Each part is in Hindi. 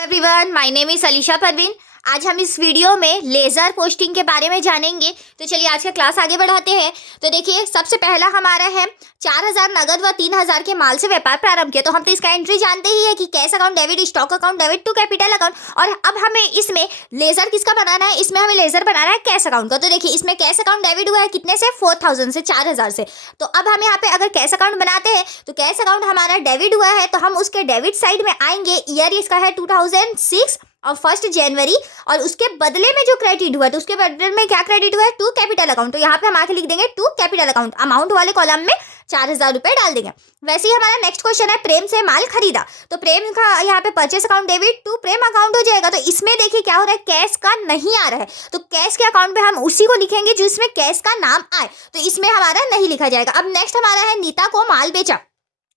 Everyone, my name is Alisha Parveen. आज हम इस वीडियो में लेज़र पोस्टिंग के बारे में जानेंगे। तो चलिए आज का क्लास आगे बढ़ाते हैं। तो देखिए, सबसे पहला हमारा है 4000 नगद व 3000 के माल से व्यापार प्रारंभ किया। तो हम तो इसका एंट्री जानते ही है कि cash account debit, stock account debit to capital account. और अब हमें इसमें लेज़र किसका बनाना है? इसमें हमें लेज़र बनाना है कैश अकाउंट का। तो देखिए, इसमें कैश अकाउंट डेबिट हुआ है कितने से? 4000 से, 4000 से। तो अब हम यहाँ पे अगर कैश अकाउंट बनाते हैं तो कैश अकाउंट हमारा डेबिट हुआ है, तो हम उसके डेबिट साइड में आएंगे। ईयर इसका है 2006 और 1 जनवरी, और उसके बदले में जो क्रेडिट हुआ है तो उसके बदले में क्या क्रेडिट हुआ है? To capital account. तो यहाँ पे हम आके लिख देंगे टू कैपिटल अकाउंट। अमाउंट वाले कॉलम में 4000 रुपये डाल देंगे। वैसे ही हमारा नेक्स्ट क्वेश्चन है, प्रेम से माल खरीदा। तो प्रेम का यहाँ पे purchase account debit to Prem account हो जाएगा। तो इसमें देखिए क्या हो रहा है, कैश का नहीं आ रहा है, तो कैश के अकाउंट पे हम उसी को लिखेंगे जिसमें कैश का नाम आए। तो इसमें हमारा नहीं लिखा जाएगा। अब नेक्स्ट हमारा है, नीता को माल बेचा।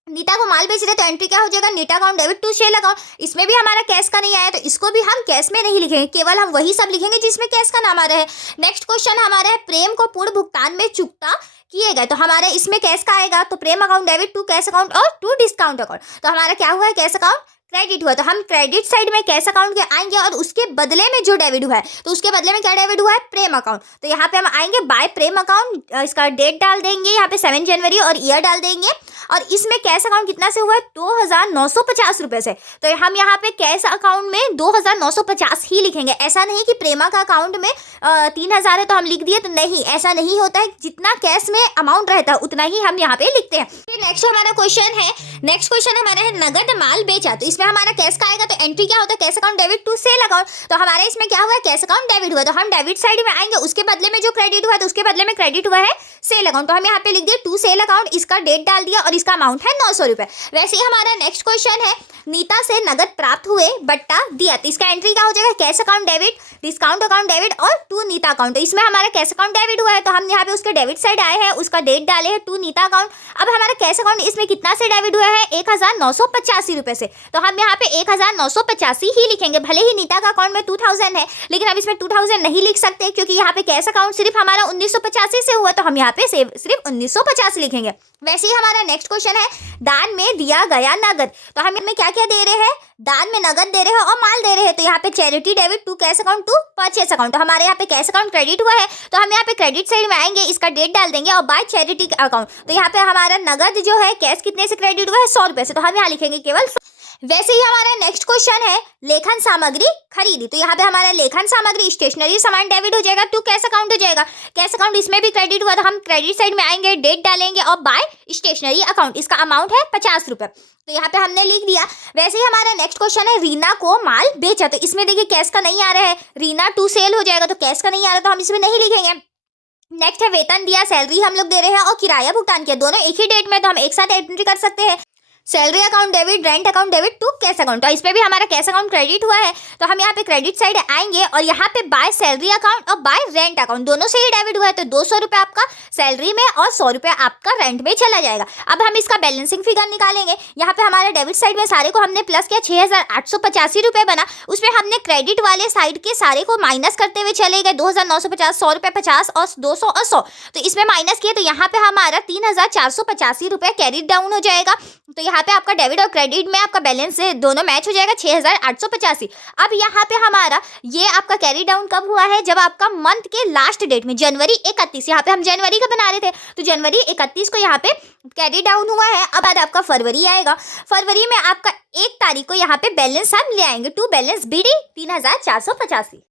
नीता को माल बेच रहे तो एंट्री क्या हो जाएगा? Nita account debit to sale account. इसमें भी हमारा कैश का नहीं आया, तो इसको भी हम कैश में नहीं लिखेंगे, केवल हम वही सब लिखेंगे जिसमें कैश का नाम आ रहा है। नेक्स्ट क्वेश्चन हमारा है, प्रेम को पूर्ण भुगतान में चुकता किए गए। तो हमारे इसमें कैश का आएगा, तो प्रेम account debit to cash account और टू डिस्काउंट अकाउंट। तो हमारा क्या हुआ है? कैश अकाउंट क्रेडिट हुआ, तो हम क्रेडिट साइड में कैश अकाउंट के आएंगे और उसके बदले में जो डेबिट हुआ है, तो उसके बदले में क्या डेबिट हुआ है? प्रेम अकाउंट। तो यहाँ पे हम आएंगे बाय प्रेम अकाउंट, इसका डेट डाल देंगे यहाँ पे 7 जनवरी और ईयर डाल देंगे। और इसमें कैश अकाउंट कितना से हुआ है? 2950 रुपये से। तो हम यहाँ पे कैश अकाउंट में 2950 ही लिखेंगे। ऐसा नहीं कि प्रेमा का अकाउंट में 3000 है तो हम लिख दिए, तो नहीं, ऐसा नहीं होता है। जितना कैश में अमाउंट रहता है उतना ही हम यहाँ पे लिखते हैं। फिर नेक्स्ट हमारा क्वेश्चन है, नेक्स्ट क्वेश्चन हमारा है, नगद माल बेचा। तो इसमें हमारा कैश का आएगा, तो एंट्री क्या होता है? Cash account debit to sale account. तो हमारे इसमें क्या हुआ है? कैश अकाउंट डेबिट हुआ, तो हम डेबिट साइड में आएंगे, उसके बदले में जो क्रेडिट हुआ है तो उसके बदले में क्रेडिट हुआ है सेल अकाउंट। तो हम यहाँ पे लिख दिए टू सेल अकाउंट, इसका डेट डाल दिया और इसका अमाउंट है 900 रुपये। वैसे ही हमारा नेक्स्ट क्वेश्चन है, नीता से नगद प्राप्त हुए बट्टा दिया। तो इसका एंट्री क्या हो जाएगा? Cash account debit, discount account debit और टू नीता अकाउंट। तो इसमें हमारा कैश अकाउंट डेबिट हुआ है, तो हम यहाँ पे उसके डेबिट साइड आए हैं, उसका डेट डाले हैं टू नीता अकाउंट। अब हमारा कैश अकाउंट इसमें कितना से डेबिट हुआ है? 1985 रुपये से। तो हम यहाँ पे 1985 ही लिखेंगे। भले ही नीता का अकाउंट में 2000 है, लेकिन हम इसमें 2000 नहीं लिख सकते क्योंकि यहाँ पे कैश अकाउंट सिर्फ हमारा 1985 से हुआ, तो हम यहाँ पे सिर्फ 1950 लिखेंगे। वैसे ही हमारा नेक्स्ट क्वेश्चन है, दान में दिया गया नगद। तो हम इसमें क्या क्या दे रहे हैं? दान में नगद दे रहे हैं और माल दे रहे हैं। तो यहाँ पे charity debit to cash account to purchase account. तो हमारे यहाँ पे कैश अकाउंट क्रेडिट हुआ है, तो हम यहाँ पे क्रेडिट साइड में आएंगे, इसका डेट डाल देंगे और बाय चैरिटी अकाउंट। तो यहाँ पे हमारा नगद जो है कैश कितने से क्रेडिट हुआ है? 100 रुपये से। तो हम यहाँ लिखेंगे केवल। वैसे ही हमारा नेक्स्ट क्वेश्चन है, लेखन सामग्री खरीदी। तो यहाँ पे हमारा लेखन सामग्री स्टेशनरी सामान डेबिट हो जाएगा टू कैश अकाउंट हो जाएगा। कैश अकाउंट इसमें भी क्रेडिट हुआ, तो हम क्रेडिट साइड में आएंगे, डेट डालेंगे और बाय स्टेशनरी अकाउंट, इसका अमाउंट है 50 रुपये। तो यहाँ पे हमने लिख दिया। वैसे ही हमारा नेक्स्ट क्वेश्चन है, रीना को माल बेचा। तो इसमें देखिए कैश का नहीं आ रहा है, रीना टू सेल हो जाएगा, तो कैश का नहीं आ रहा तो हम इसमें नहीं लिखेंगे। नेक्स्ट है, वेतन दिया, सैलरी हम लोग दे रहे हैं और किराया भुगतान किया, दोनों एक ही डेट में, तो हम एक साथ एंट्री कर सकते हैं। Salary account debit, rent account debit to cash account. तो इसमें भी हमारा कैश अकाउंट क्रेडिट हुआ है, तो हम यहाँ पे क्रेडिट साइड आएंगे और यहाँ पे बाय सैलरी अकाउंट और बाय रेंट अकाउंट दोनों से ही डेबिट हुआ है, तो 200 रुपये आपका सैलरी में और 100 रुपये आपका रेंट में चला जाएगा। अब हम इसका बैलेंसिंग फिगर निकालेंगे। यहाँ पे हमारे डेबिट साइड में सारे को हमने प्लस किया, 6885 रुपये बना। उसमें हमने क्रेडिट वाले साइड के सारे को माइनस करते हुए चले गए, 2950, 100 रुपये 50 और 200 और 100। तो इसमें माइनस किए, तो यहाँ पे हमारा 3485 रुपये कैरी डाउन हो जाएगा। तो यहाँ पे आपका डेबिट और क्रेडिट में आपका बैलेंस दोनों मैच हो जाएगा, 6885। अब यहाँ पे हमारा ये आपका कैरी डाउन कब हुआ है? जब आपका मंथ के लास्ट डेट में जनवरी 31, यहाँ पे हम जनवरी का बना रहे थे, तो जनवरी 31 को यहाँ पे कैरी डाउन हुआ है। अब बाद आपका फरवरी आएगा, फरवरी में आपका 1 तारीख को यहाँ पे बैलेंस हम ले आएंगे, टू बैलेंस BD 3485।